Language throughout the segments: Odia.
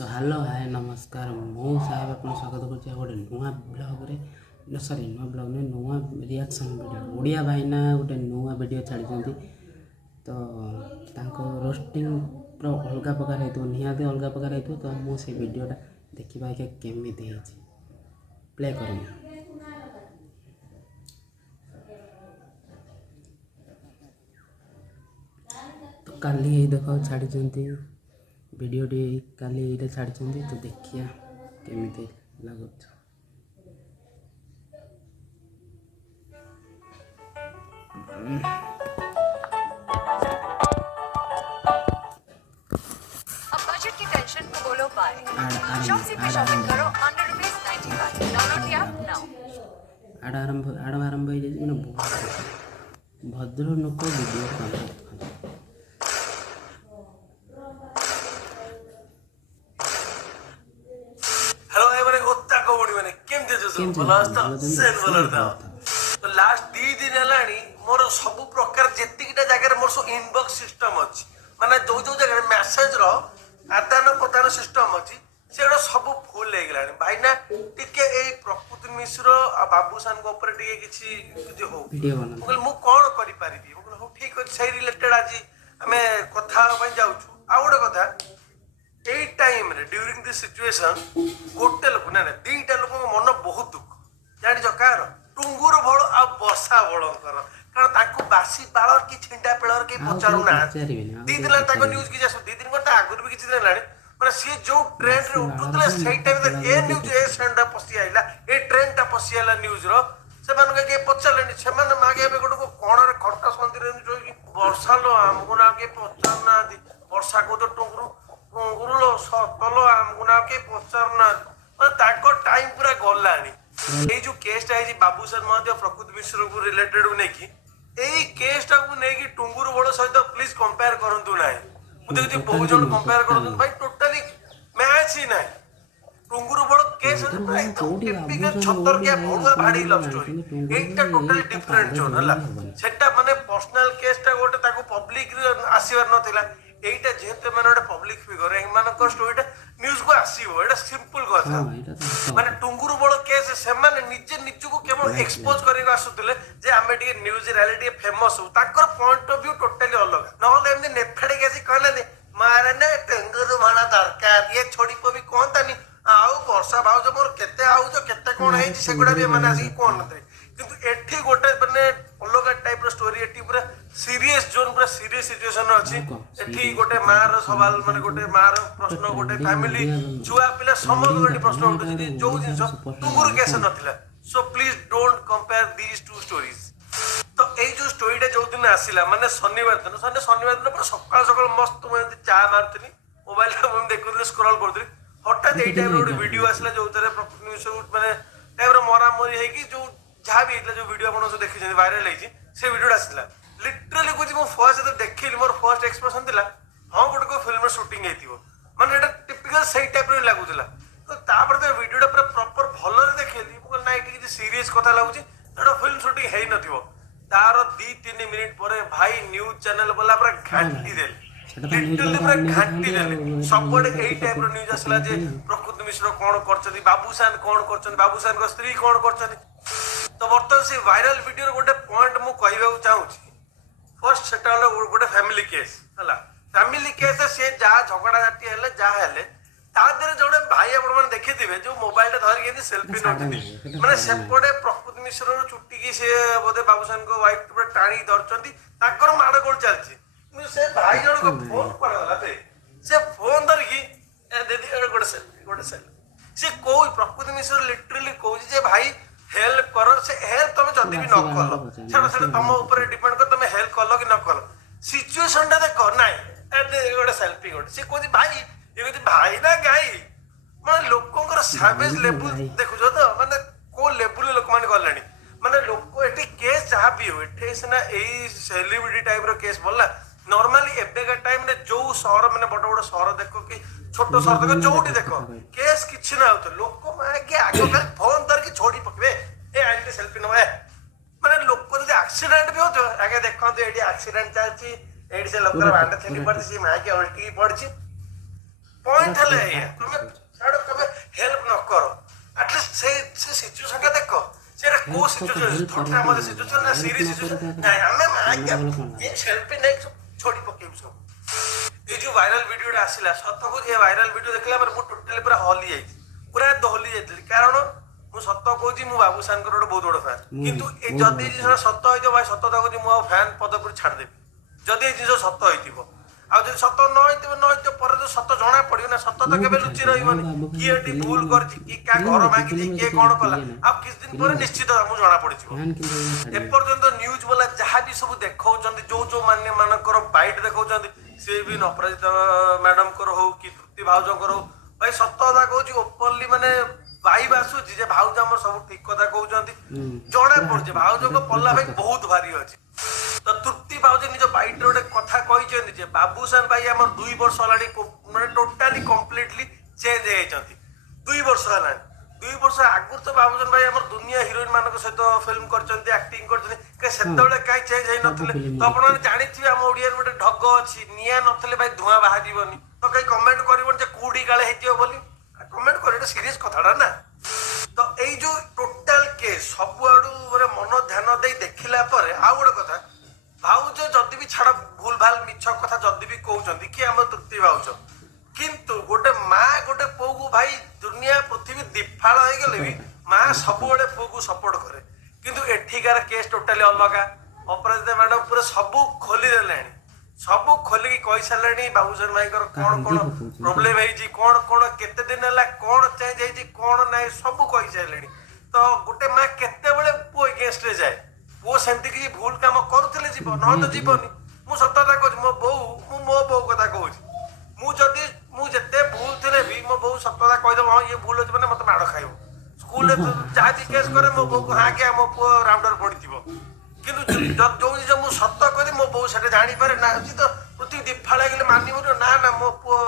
तो हेलो हाय नमस्कार मु साहेब आपन स्वागत कर गोटे नुआ ब्लॉग सॉरी नुआ ब्लॉग नहीं नुआ रिएक्शन वीडियो ओडिया भाईना गोटे नुआ वीडियो छाड़ी तो तांको रोस्टिंग पूरा अलग प्रकार है निहाती अलग प्रकार है तो मुझे वीडियोटा देखा के केमी प्ले करें तो काली देख छाड़ी वीडियोटी काली ये छाड़ी तो देखिए केमी लगुच अब बजट की टेंशन को बोलो बाय। शॉप्सी पे शॉपिंग करो under ₹95। Download the app now. आड़ आरंभ हो जाए मैंने भद्र लोक वीडियो तो लास्ट 2 दिन हेलानी मोर सब प्रकार जेतिकिटा जगह मोर सो इनबॉक्स सिस्टम अछि माने जो जो जगह मेसेज रो आदान प्रदान सिस्टम अछि सेडो सब फुल हे गेलानी भाई ना टिके ए प्रकृति मिश्र आ बाबूसान को ऊपर टिके किछि हो बोल मु कोन करि पारिबी बोल हो ठीक अछि सही रिलेटेड आजी हमें कथा पई जाउ छु आ गोटे कथा ए टाइम रे ड्यूरिंग दिस सिचुएशन गोटे लोक ना दीटा लोक मन बहुत दुख जानि जो कार टुंगुर भळ आ बसा भळकर कारण ताको बासी बाळ की छिंडा पेळर के पचारू ना दी दिन ताको न्यूज की जसो दी दिन कोटा आगुर भी किछि दिन लाणी माने से जो ट्रेन रे उठुतले सही टाइम रे ए न्यूज ए सेंडा पसी आइला ए ट्रेन टा पसी आइला न्यूज रो से मान के पचलेनी से मान मागे बे गोटो कोण रे खरटा संदिर जो की वर्षा लो हमको ना के पचार ना दी वर्षा को तो टुंगुर लो सतलो हमको ना के पचार ना ताको टाइम पूरा गलानी ये जो केसटा है बाबूसान महादेव प्रकृति मिश्र को रिलेटेड नहीं एई केसटा को नहीं टुंगुर बड़ सहित प्लीज कंपेयर करंतु ना मुझे किसी बहुत जन कंपेयर करंतु भाई टोटली मैच ही ना टुंगुर बड़ केस टिपिकल 76 के भोडुआ भाड़ी लव स्टोरी एटा टोटली डिफरेंट जोन हला सेटा माने पर्सनल केसटा गोटे ताको पब्लिक आसीबार नथिला एटा जेते माने गोटे पब्लिक फिगर ए मानकर स्टोरीटा न्यूज को आसीबो एटा सिंपल कथा माने टुंगुर बड़ केस से माने निजे निजको केवल एक्सपोज करे आसुतले जे आमे टी न्यूज रियलिटी फेमस हो ताकर पॉइंट ऑफ व्यू टोटली अलग नहले एमनी नेफाडे केसी कहले मारे ने टुंगुर भाड़ा दरकार ये छोड़ी को भी कहतानी आउ वर्षा भाउज मोर केते आउज केते कोन हे से गुडा भी माने आसी कोन नते किंतु एठी गोटे माने अलग टाइप रो स्टोरी एठी पूरा सीरियस जोन पूरा सीरियस सिचुएशन अछि एठी गोटे मार सवाल माने गोटे मार प्रश्न गोटे फैमिली छुआ पिला समग्र गोटे प्रश्न उठुछि जो जिंस टुंगुर केस नथिला so please don't compare these two stories तो ए जो स्टोरीटा जो दिन आसिला माने शनिवार दिन पर सकाळ सकाळ मस्त मैं चा मारतनी मोबाइल में देखुले स्क्रॉल करतनी हठात ए टाइप रो वीडियो आसिला जो तरे न्यूज माने टाइप रो मरा मरी है कि जो जहाँ भी जो वीडियो अपन जो देखी वायरल है से वीडियो आसला लिटरली कुछ मो फर्स्ट जब देखिली मोर फर्स्ट एक्सप्रेशन थिला हां गोटे को फिल्म शूटिंग हेतिबो माने एटा टिपिकल सही टाइप रो लागुतला तो तापर तो वीडियोटा पूरा प्रॉपर भलो रे देखिली मो ना एटी कि सीरियस कथा लागुची एटा फिल्म शूटिंग हेई नथिबो तार 2-3 मिनिट परे भाई न्यूज चैनल वाला पूरा घांटी देल लिटरली पूरा घांटी देल सबडे एई टाइप रो न्यूज आसला जे प्रकृति मिश्र कोन करचदी बाबूसान कोन करचदी बाबूसान को स्त्री कोन करचदी तो बर्तमान से वायरल वीडियो गोटे पॉइंट मु कहबा चाहूँ फर्स्ट सेटा गोटे फैमिली केस है फैमिली केस से जहाँ झगड़ा झाटी है जहाँ है तादे जो भाई आप देखिथे जो मोबाइल धरिक सेल्फी नौकरी मैंने सेपटे प्रकृति मिश्र चुटी की सी बोधे बाबूसान को वाइफ टाणी धरती माड़ गोल चलती से भाई जन को फोन पड़ा से फोन धरिकी दीदी गोटे सेल्फी सी कौ प्रकृति मिश्र लिटरली कहे भाई हेल्प करो से हेल्प तुम जदी भी न कलो छाड़ छाड़ तुम ऊपर डिपेंड कर तुम हेल्प कलो कि न कलो सिचुएशन टा देखो नाइ गोटे सेल्फी गोटे से कहती भाई ये कहती भाई ना गाई माने लोकंकर सैवेज लेवल देखुछ तो माने को लेवल लोक माने गलानी माने लोक एटी केस जहाँ भी हो एठी सिना एई सेलिब्रिटी टाइप रो केस बोलला नॉर्मली एबेका टाइम रे जो शहर माने बड़ बड़ शहर देखो कि छोट शहर देखो जोटी देखो केस किछि ना होतो लोक माने के आगो खाली फोन धर की छोड़ी पकबे ए आंटी सेल्फी नबे माने लोक जदि एक्सीडेंट भी होतो आगे देखो तो एडी एक्सीडेंट चलची एडी से लोकर बांड थेली पड़ती सी मां के उल्टी पड़ची ପଏଣ୍ଟ ହେଲା ଏଇଆ ତମେ ଛାଡ଼ ତମେ ହେଲ୍ପ ନ କର ଆଟଲିଷ୍ଟ ସେ ସିଚୁଏସନଟା ଦେଖ ସେଟା କୋଉ ସିଚୁଏସନ ଥଟା ମତେ ସିଚୁଏସନ ନା ସିରିୟସ୍ ସିଚୁଏସନ ନାଇଁ ଆମେ ଆଜ୍ଞା ଏ ସେଲ୍ଫି ନେଇ ଛୋଡ଼ି ପକେଇବୁ ସବୁ ଏ ଯୋଉ ଭାଇରାଲ ଭିଡିଓଟା ଆସିଲା ସତ କହୁଛି ଏ ଭାଇରାଲ ଭିଡିଓ ଦେଖିଲା ପରେ ମୁଁ ଟୋଟାଲି ପୁରା ହଲି ଯାଇଛି ପୁରା ଦହଲି ଯାଇଥିଲି କାରଣ ମୁଁ ସତ କହୁଛି ମୁଁ ବାବୁସାନଙ୍କର ଗୋଟେ ବହୁତ ବଡ ଫ୍ୟାନ୍ କିନ୍ତୁ ଯଦି ଏ ଜିନିଷଟା ସତ ହେଇଥିବ ଭାଇ ସତ କହୁଛି ମୁଁ ଆଉ ଫ୍ୟାନ୍ ପଦପୁରି ଛାଡ଼ିଦେବି ଯଦି ଏ ଜିନିଷ ସତ ହେଇଥିବ ଆଉ ଯଦି ସତ ନ ହେଇଥିବ ପରେ ତ ସତ ଜଣା ପଡିବ ନା ସତ ତ କେବେ ଲୁଚି ରହିବନି କିଏ ଏଠି ଭୁଲ କରିଛି କିଏ କାହା ଘର ଭାଙ୍ଗିଛି କିଏ କଣ କଲା ଆଉ କିଛି ଦିନ ପରେ ନିଶ୍ଚିତ ଆମକୁ ଜଣା ପଡିଯିବ ଏପର୍ଯ୍ୟନ୍ତ ନ୍ୟୁଜ ବାଲା ଯାହା ବି ସବୁ ଦେଖାଉଛନ୍ତି ଯୋଉ ମାନେ ମାନଙ୍କର ବାଇଟ ଦେଖାଉଛନ୍ତି ସିଏ ବି ଅପରାଜିତା ମ୍ୟାଡମଙ୍କର ହଉ କି ତୃପ୍ତି ଭାଉଜଙ୍କର ହଉ ଭାଇ ସତ କଥା କହୁଛି ଓପନଲି ମାନେ ଭାଇବ ଆସୁଛି ଯେ ଭାଉଜ ଆମର ସବୁ ଠିକ କଥା କହୁଛନ୍ତି ଜଣା ପଡୁଛି ଭାଉଜଙ୍କ ପଲ୍ଲା ଭାଇ ବହୁତ ଭାରି ଅଛି ତ ତୃପ୍ତି ଭାଉଜ ନିଜ ବାଇଟରେ ଗୋଟେ କଥା କହିଛନ୍ତି ଯେ ବାବୁସାନ ଭାଇ ଆମର 2 ବର୍ଷ ହେଲାଣି ମାନେ ଟୋଟାଲି କମ୍ପ୍ଲିଟଲି ଚେଞ୍ଜ ହେଇଯାଇଛନ୍ତି 2 ବର୍ଷ ହେଲାଣି 2 ବର୍ଷ ଆଗରୁ ତ ବାବୁସାନ ଭାଇ ଆମର ଦୁନିଆ ହିରୋଇନ ମାନଙ୍କ ସହିତ ଫିଲ୍ମ କରିଛନ୍ତି ଆକ୍ଟିଂ କରିଛନ୍ତି ସେତେବେଳେ କାହିଁ ଚେଞ୍ଜ ହେଇନଥିଲେ ତ ଆପଣମାନେ ଜାଣିଥିବେ ଆମ ଓଡିଆରେ ଗୋଟେ ଢଗ ଅଛି ନିଆଁ ନଥିଲେ ଭାଇ ଧୂଆଁ ବାହାରିବନି ତ କେହି କମେଣ୍ଟ କରିବନି ଯେ କୋଉଠି କାଳେ ହେଇଯିବ ବୋଲି କମେଣ୍ଟ କରି ଏଇଟା ସିରିୟସ କଥାଟା ନା ତ ଏଇ ଯୋଉ ଟୋଟାଲ କେସ୍ ସବୁଆଡୁ ମନ ଧ୍ୟାନ ଦେଇ ଦେଖିଲା ପରେ ଆଉ ଗୋଟେ କଥା ଭାଉଜ ଯଦି ବି ଛାଡ ଭୁଲ ଭାଲ ମିଛ କଥା ଯଦି ବି କହୁଛନ୍ତି କି ଆମ ତୃପ୍ତି ଭାଉଜ କିନ୍ତୁ ଗୋଟେ ମା ଗୋଟେ ପୁଅକୁ ଭାଇ ଦୁନିଆ ପୃଥିବୀ ଦିଫାଳ ହେଇଗଲେ ବି ମା ସବୁବେଳେ ପୁଅକୁ ସପୋର୍ଟ କରେ କିନ୍ତୁ ଏଠିକାର କେସ୍ ଟୋଟାଲି ଅଲଗା ଅପରାଜିତା ମ୍ୟାଡମ ପୁରା ସବୁ ଖୋଲିଦେଲେଣି ସବୁ ଖୋଲିକି କହିସାରିଲେଣି ବାବୁସାନ ଭାଇଙ୍କର କଣ କଣ ପ୍ରୋବ୍ଲେମ ହେଇଛି କଣ କେତେ ଦିନ ହେଲା କଣ ଚେଞ୍ଜ ହେଇଛି କଣ ନାହିଁ ସବୁ କହିସାରିଲେଣି ତ ଗୋଟେ ମା କେତେବେଳେ ପୁଅ ଏଗେନ୍ଷ୍ଟରେ ଯାଏ ପୁଅ ସେମିତି କିଛି ଭୁଲ କାମ କରୁଥିଲେ ଯିବ ନହେଲେ ଯିବନି ମୁଁ ସତ କଥା କହୁଛି ମୁଁ ମୋ ବୋଉ କଥା କହୁଛି ମୁଁ ଯେତେ ଭୁଲ ଥିଲେ ବି ମୋ ବୋଉ ସତ କଥା କହିଦେବ ହଁ ଇଏ ଭୁଲ ଅଛି ମାନେ ମତେ ମାଡ଼ ଖାଇବ ସ୍କୁଲରେ ଯାହା ବି କେସ୍ କରେ ମୋ ବୋଉକୁ ହାଁକେ ମୋ ପୁଅ ରାଉଣ୍ଡର ପଡିଥିବ କିନ୍ତୁ ଯୋଉ ଜିନିଷ ମୁଁ ସତ କରି ମୋ ବୋଉ ସେଟା ଜାଣିପାରେ ନା ଅଛି ତ ପୃଥିବୀ ଦିଫାଳ ହେଇଗଲେ ମାନିବ ନା ମୋ ପୁଅ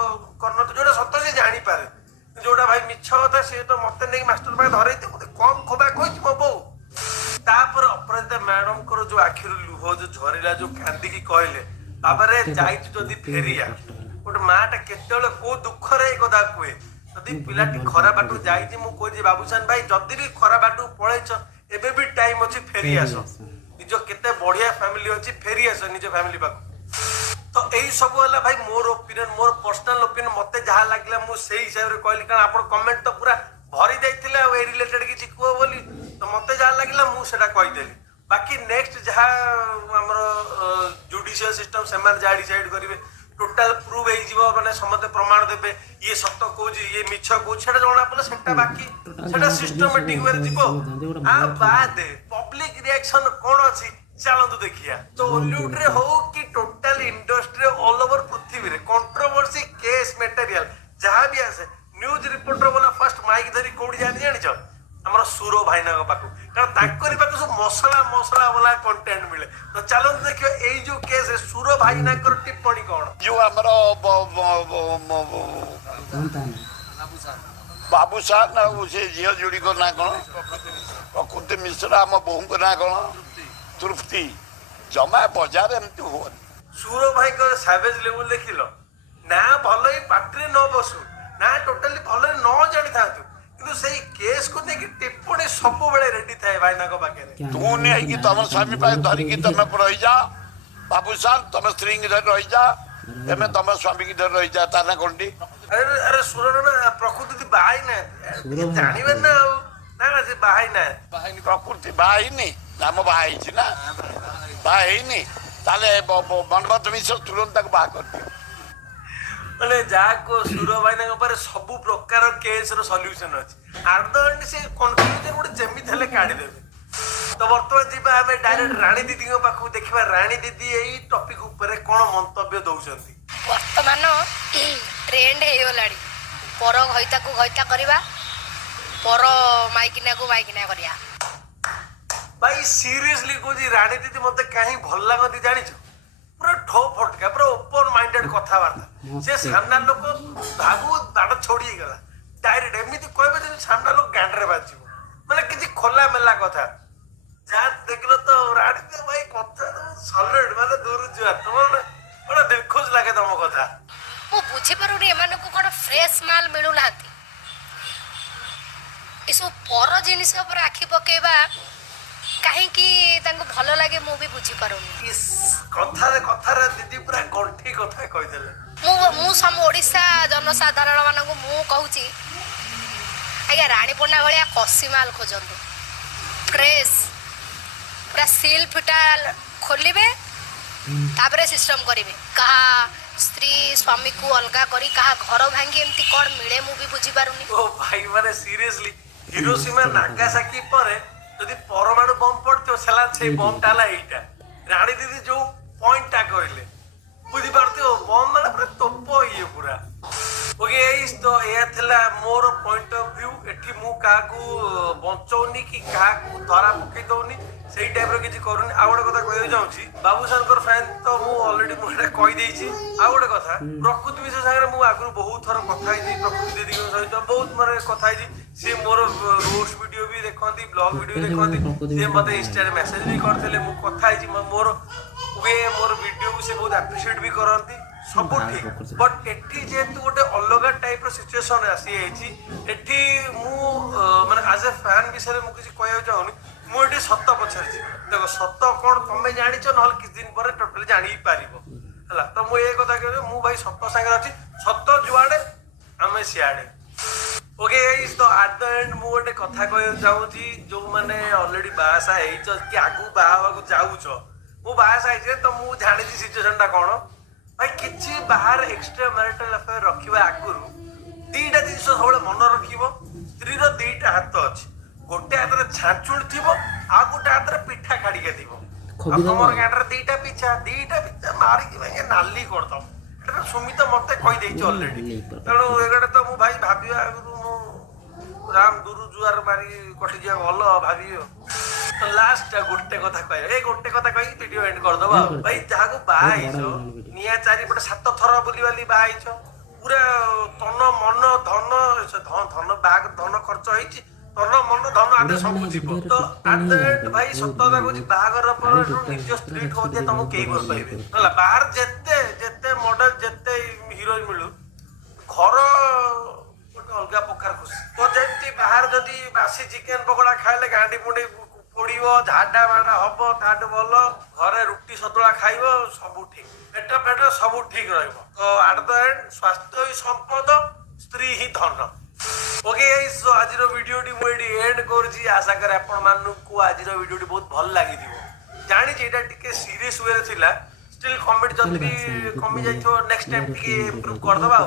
କରିନଥିବ ଯୋଉଟା ସତ ସେ ଜାଣିପାରେ ଯୋଉଟା ଭାଇ ମିଛ କଥା ସିଏ ତ ମତେ ନେଇକି ମାଷ୍ଟର ପାଖରେ ଧରେଇଥିବ ମତେ କମ ଖୋବା କହିଛି ମୋ ବୋଉ ତାପରେ ଅପରାଜିତା ମ୍ୟାଡମଙ୍କର ଯୋଉ ଆଖିରୁ ଲୁହ ଯୋଉ ଝରିଲା ଯୋଉ କାନ୍ଦିକି କହିଲେ ବାବାରେ ଯାଇଛୁ ଯଦି ଫେରିଆ ଗୋଟେ ମାଟା କେତେବେଳେ କୋଉ ଦୁଃଖରେ ଏଇ କଥା କୁହେ ଯଦି ପିଲାଟି ଖରାପ ବାଟକୁ ଯାଇଛି ମୁଁ କହୁଛି ବାବୁସାନ ଭାଇ ଯଦି ବି ଖରାପ ବାଟକୁ ପଳେଇଛ ଏବେ ବି ଟାଇମ ଅଛି ଫେରି ଆସ ନିଜ କେତେ ବଢିଆ ଫ୍ୟାମିଲି ଅଛି ଫେରି ଆସ ନିଜ ଫ୍ୟାମିଲି ପାଖକୁ ତ ଏଇ ସବୁ ହେଲା ଭାଇ ମୋର ଓପିନିଅନ ମୋର ପର୍ସନାଲ ଓପିନିଅନ ମତେ ଯାହା ଲାଗିଲା ମୁଁ ସେଇ ହିସାବରେ କହିଲି କାରଣ ଆପଣ କମେଣ୍ଟ ତ ପୁରା ଭରି ଦେଇଥିଲେ ଆଉ ଏଇ ରିଲେଟେଡ କିଛି କୁହ ବୋଲି ତ ମତେ ଯାହା ଲାଗିଲା ମୁଁ ସେଟା କହିଦେଲି ବାକି ନେକ୍ସଟ ଯାହା ଆମର ଜୁଡିସିଆଲ ସିଷ୍ଟମ ସେମାନେ ଯାହା ଡିସାଇଡ କରିବେ ଟୋଟାଲ ପ୍ରୁଭ ହେଇଯିବ ମାନେ ସମସ୍ତେ ପ୍ରମାଣ ଦେବେ ଇଏ ସତ କହୁଛି ଇଏ ମିଛ କହୁଛି ସେଟା ଜଣା ପଡିଲେ ସେଟା ବାକି ସେଟା ସିଷ୍ଟମେଟିକ ୱେରେ ଯିବ ଆଉ ବାଦ ପବ୍ଲିକ ରିଆକ୍ସନ କଣ ଅଛି ଚାଲନ୍ତୁ ଦେଖିଆ ତ ଓଲିଉଡରେ ହଉ କି ଟୋଟାଲ ଇଣ୍ଡଷ୍ଟ୍ରି ଅଲ ଓଭର ପୃଥିବୀରେ କଣ୍ଟ୍ରୋଭର୍ସି କେସ୍ ମେଟେରିଆଲ ଯାହା ବି ଆସେ ନ୍ୟୁଜ ରିପୋର୍ଟର ବୋଲା ଫାଷ୍ଟ ମାଇକ ଧରି କୋଉଠି ଯାଆନ୍ତି ଜାଣିଛ ଆମର ସୁର ଭାଇନାଙ୍କ ପାଖକୁ କାରଣ ତାଙ୍କରି ପାଖକୁ ସବୁ ମସଲା ବାଲା କଣ୍ଟେଣ୍ଟ ମିଳେ ତ ଚାଲନ୍ତୁ ଦେଖିବା ଏଇ ଯୋଉ କେସ୍ ସୁର ଭାଇନାଙ୍କର ଟିପ୍ପଣୀ କଣ ଯୋଉ ଆମର ବାବୁସାନ ଆଉ ସେ ଝିଅ ଯୋଡିଙ୍କ ନାଁ କଣ ପ୍ରକୃତି ମିଶ୍ର ଆମ ବୋହୂଙ୍କ ନାଁ କଣ ତୃପ୍ତି ଜମା ବଜାର ଏମିତି ହୁଅନି ସୁର ଭାଇଙ୍କ ସାଭେଜ ଲେବୁଲ ଦେଖିଲ ନା ଭଲ ଏଇ ପାଟିରେ ନ ବସୁ ନା ଟୋଟାଲି ଭଲରେ ନ ଜାଣିଥାନ୍ତୁ କିନ୍ତୁ ସେଇ କେସକୁ ନେଇକି ଟିପ୍ପଣୀ ସବୁବେଳେ ରେଡି ଥାଏ ଭାଇନାଙ୍କ ପାଖରେ ତୁ ନେଇକି ତମ ସ୍ୱାମୀ ପାଇଁ ଧରିକି ତମେ ରହିଯା ବାବୁସାନ ତମ ସ୍ତ୍ରୀକି ଧରି ରହିଯା ତମେ ତମ ସ୍ୱାମୀକି ଧରି ରହିଯା ତା ନା କଣଟି ଆରେ ସୁର ନା ପ୍ରକୃତି ବାହା ହେଇନାହାନ୍ତି ଜାଣିବେ ନା ଆଉ ନା ସେ ବାହା ହେଇନାହାନ୍ତି ପ୍ରକୃତି ବାହା ହେଇନି ଆମ ବାହା ହେଇଛି ନା ବାହା ହେଇନି ତାହେଲେ ମନୋଜ ମିଶ୍ର ତୁରନ୍ତ ତାକୁ ବାହା କରିଦିଅ ମାନେ ଯାହାକୁ ସୁର ଭାଇନାଙ୍କ ଉପରେ ସବୁ ପ୍ରକାର କେସ ର ସଲ୍ୟୁସନ ଅଛି ଆର୍ଦଣ୍ଡ ସେ କନଫ୍ୟୁଜନ ଗୋଟେ ଯେମିତି ହେଲେ କାଢିଦେବେ ତ ବର୍ତ୍ତମାନ ଯିବା ଆମେ ଡାଇରେକ୍ଟ ରାଣୀ ଦିଦିଙ୍କ ପାଖକୁ ଦେଖିବା ରାଣୀ ଦିଦି ଏଇ ଟପିକ ଉପରେ କଣ ମନ୍ତବ୍ୟ ଦଉଛନ୍ତି ବର୍ତ୍ତମାନ ଟ୍ରେଣ୍ଡ ହେଇଗଲାଣି ପର ଘଇତାକୁ ଘଇତା କରିବା ପର ମାଇକିନାକୁ ମାଇକିନା କରିବା ଭାଇ ସିରିୟସଲି କହୁଛି ରାଣୀ ଦିଦି ମତେ କାହିଁ ଭଲ ଲାଗନ୍ତି ଜାଣିଛ ପୁରା ଠୋ ଫଟକା ପୁରା ଓପନ ମାଇଣ୍ଡେଡ କଥାବାର୍ତ୍ତା ସେ ସାମ୍ନା ଲୋକ ଭାବୁ ବାଟ ଛୋଡି ହେଇଗଲା ଡାଇରେକ୍ଟ ଏମିତି କହିବେ ଯେ ସାମ୍ନା ଲୋକ ଗାଣ୍ଡରେ ବାଜିବ ମାନେ କିଛି ଖୋଲା ମେଲା କଥା ଯାହା ଦେଖିଲ ତ ରାଣୀ ଦିଦି ଭାଇ କଥା ସଲିଡ ମାନେ ଦୂର ଯିବା ତମର ଗୋଟେ ଦିଲଖୁସ ଲାଗେ ତମ କଥା ମୁଁ ବୁଝିପାରୁନି ଏମାନଙ୍କୁ କ'ଣ ଫ୍ରେଶ୍ ମାଲ ମିଳୁନାହାନ୍ତି। ଏସବୁ ପର ଜିନିଷ ଉପରେ ଆଖି ପକେଇବା କାହିଁକି ତାଙ୍କୁ ଭଲ ଲାଗେ ମୁଁ ବି ବୁଝିପାରୁନି। କଥାରେ ଦିଦି ପୁରା ଗଣ୍ଠି କଥା କହିଦେଲେ। ମୁଁ ସମ ଓଡ଼ିଶା ଜନସାଧାରଣ ମାନଙ୍କୁ ମୁଁ କହୁଛି ଆଜ୍ଞା ରାଣୀ ପଣ୍ଡା ଭଳିଆ କଷି ମାଲ ଖୋଜନ୍ତୁ, ଫ୍ରେଶ୍ ପୁରା ସିଲ୍ ଫିଟା ଖୋଲିବେ, ତାପରେ ସିଷ୍ଟମ୍ କରିବେ। କାହା ସ୍ତ୍ରୀ ସ୍ୱାମୀକୁ ଅଲଗା କରି କାହା ଘର ଭାଙ୍ଗି ଏମିତି କ'ଣ ମିଳେ ମୁଁ ବି ବୁଝିପାରୁନି। ଓ ଭାଇ ମାନେ ସିରିୟସଲି ହିରୋସୀମା ନାଗାସାକି ପରେ ଯଦି ପରମାଣୁ ବମ୍ ପଡିଥିବ ସେଇ ବମ୍ଟା ହେଲା ଏଇଟା। ରାଣୀ ଦିଦି ଯୋଉ ପଏଣ୍ଟଟା କହିଲେ ବୁଝିପାରୁଥିବ, ବମ୍ ମାନେ ପୁରା ତୋପ ଇଏ ପୁରା। ଓକେ ତ ଏଇଆ ଥିଲା ମୋର ପଏଣ୍ଟ ଅଫ ଭ୍ୟୁ। ଏଠି ମୁଁ କାହାକୁ ବଞ୍ଚଉନି କି କାହାକୁ ଧରା ପକେଇ ଦଉନି, ସେଇ ଟାଇପର କିଛି କରୁନି। ଆଉ ଗୋଟେ କଥା କହିବାକୁ ଚାହୁଁଛି, ବାବୁସାନଙ୍କର ଫ୍ୟାନ୍ ତ ମୁଁ ଅଲରେଡି ମୁଁ ଏଇଟା କହିଦେଇଛି। ଆଉ ଗୋଟେ କଥା, ପ୍ରକୃତି ବିଷୟ ସାଙ୍ଗରେ ମୁଁ ଆଗରୁ ବହୁତ ଥର କଥା ହେଇଛି, ପ୍ରକୃତି ଦିଦିଙ୍କ ସହିତ ବହୁତ ମାନେ କଥା ହେଇଛି। ସିଏ ମୋର ରୋଷ୍ଟ ଭିଡିଓ ବି ଦେଖନ୍ତି, ବ୍ଲଗ ଭିଡିଓ ବି ଦେଖନ୍ତି, ସିଏ ମତେ ଇନଷ୍ଟାରେ ମେସେଜ ବି କରିଥିଲେ, ମୁଁ କଥା ହେଇଛି। ମୋର ଭିଡିଓକୁ ସେ ବହୁତ ଆପ୍ରିସିଏଟ ବି କରନ୍ତି, ସବୁ ଠିକ। ବଟ୍ ଏଠି ଯେହେତୁ ଗୋଟେ ଅଲଗା ଟାଇପର ସିଚୁଏସନ ଆସିଯାଇଛି, ଏଠି ମୁଁ ମାନେ ଆଜ ଏ ଫ୍ୟାନ୍ ବିଷୟରେ ମୁଁ କିଛି କହିବାକୁ ଚାହୁଁନି। ମୁଁ ଏଠି ସତ ପଛରେ ଯିବି। ଦେଖ ସତ କ'ଣ ତମେ ଜାଣିଛ, ନହେଲେ କିଛି ଦିନ ପରେ ଟୋଟାଲି ଜାଣି ହିଁ ପାରିବ ହେଲା। ତ ମୁଁ ଏ କଥା କହିବି, ମୁଁ ଭାଇ ସତ ସାଙ୍ଗରେ ଅଛି, ସତ ଯୁଆଡେ ଆମେ ସିଆଡେ। ଓକେ ତ ଆଟ୍ ଦ ଏଣ୍ଡ ମୁଁ ଗୋଟେ କଥା କହିବାକୁ ଚାହୁଁଛି, ଯୋଉମାନେ ଅଲରେଡି ବାହାସାହା ହେଇଛ କି ଆଗକୁ ବାହା ହବାକୁ ଯାଉଛ, ମୁଁ ବାହାସାହା ହେଇଛି ତ ମୁଁ ଜାଣିଛି ସିଚୁଏସନଟା କ'ଣ। ଭାଇ କିଛି ବାହାରେ ଏକ୍ସଟ୍ରା ମ୍ୟାରିଟାଲ ଆଫେୟାର ରଖିବା ଆଗରୁ ଦିଟା ଜିନିଷ ସବୁବେଳେ ମନେ ରଖିବ। ସ୍ତ୍ରୀର ଦିଟା ହାତ ଅଛି, ଗୋଟେ ହାତରେ ଛାଞ୍ଚୁଣି ଥିବ, ଆଉ ଗୋଟେ ହାତରେ ପିଠା ଖାଡିକା ଥିବ। ତମର ଗାଁରେ ଦିଟା ପିଠା ମାରିକି ନାଲି କରିଦବ। ଏଟା ସୁମିତ ମତେ କହିଦେଇଛି ଅଲରେଡି। ତେଣୁ ଏଇଟା ତ ମୁଁ ଭାଇ ଭାବିବା ଆଗରୁ ମୁଁ ରାମ ଦୁରୁ ଜୁଆର ମାରି କଟିଯିବା ଭଲ ଭାବିବି। ଲାଷ୍ଟ ଗୋଟେ କଥା କହିବା, ଏଇ ଗୋଟେ କଥା କହିକି ଭିଡିଓ ଏଣ୍ଡ କରିଦବା। ଭାଇ ଯାହାକୁ ବାହା ହେଇଛ, ନିଆଁ ଚାରିପଟେ 7 ଥର ବୁଲିବାଲି ବାହା ହେଇଛ, ପୁରା ତନ ମନ ଧନ ବାହାଘର ଧନ ଖର୍ଚ୍ଚ ହେଇଛି, ତନ ମନ ଧନ ଆଦେ ସବୁ ଯିବ। ତ ଆଟ୍ ଦ ଏଣ୍ଡ ଭାଇ ସତ କଥା କହୁଛି, ବାହାଘର ପରେ ନିଜ ସ୍ତ୍ରୀ ଠୁ ଅଧିକା ତମକୁ କେହି ଭଲ ପାଇବେ ହେଲା। ବାହାର ଯେତେ ମଡେଲ ଯେତେ ହିରୋଇନ ମିଳୁ, ଘର ଗୋଟେ ଅଲଗା ପ୍ରକାର ଖୁସି। ତ ଯେମିତି ବାହାରେ ଯଦି ବାସି ଚିକେନ ପକୋଡା ଖାଇଲେ ଗାଣ୍ଡି ମୁଣ୍ଡି ପୋଡିବ, ଝାଡା ମାଡା ହବ, ତାଠୁ ଭଲ ଘରେ ରୁଟି ସନ୍ତୁଳା ଖାଇବ, ସବୁ ଠିକ, ପେଟ ସବୁ ଠିକ ରହିବ। ତ ଆଟ୍ ଦ ଏଣ୍ଡ ସ୍ୱାସ୍ଥ୍ୟ ହିଁ ସମ୍ପଦ, ସ୍ତ୍ରୀ ହିଁ ଧନ। ଓକେ ଆଜିର ଭିଡିଓଟି ମୁଁ ଏଠି ଏଣ୍ଡ କରୁଛି। ଆଶା କରେ ଆପଣ ମାନଙ୍କୁ ଆଜିର ଭିଡିଓଟି ବହୁତ ଭଲ ଲାଗିଥିବ। ଜାଣିଛି ଏଇଟା ଟିକେ ସିରିୟସ ୱେରେ ଥିଲା, ଷ୍ଟିଲ୍ କମେଣ୍ଟ ଯଦି ବି କମି ଯାଇଥିବ ନେକ୍ସଟ ଟାଇମ ଟିକେ ଇମ୍ପ୍ରୁଭ କରିଦବା।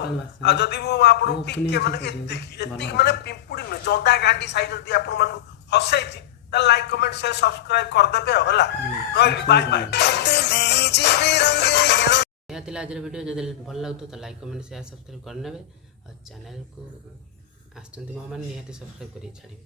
ଆଉ ଯଦି ମୁଁ ଆପଣଙ୍କୁ ଟିକେ ମାନେ ଏତିକି ମାନେ ପିମ୍ପୁଡି ନୁହେଁ, ଜନ୍ଦା ଗାଣ୍ଡି ସାଇଜ ଯଦି ଆପଣ ମାନଙ୍କୁ ହସେଇଛି, ତାହେଲେ ଲାଇକ୍ କମେଣ୍ଟ ସେୟାର ସବସ୍କ୍ରାଇବ କରିଦେବେ ଆଉ ହେଲା। ରହିଲି, ବାଏ ବାଏ। ଏହା ଥିଲା ଆଜିର ଭିଡ଼ିଓ। ଯଦି ଭଲ ଲାଗୁଥିବ ତ ଲାଇକ୍ କମେଣ୍ଟ ସେୟାର ସବସ୍କ୍ରାଇବ କରିନେବେ। ଆଉ ଚ୍ୟାନେଲକୁ ଆସୁଛନ୍ତି ମୋ ମାନେ ନିହାତି ସବସ୍କ୍ରାଇବ କରି ଛାଡ଼ିବେ।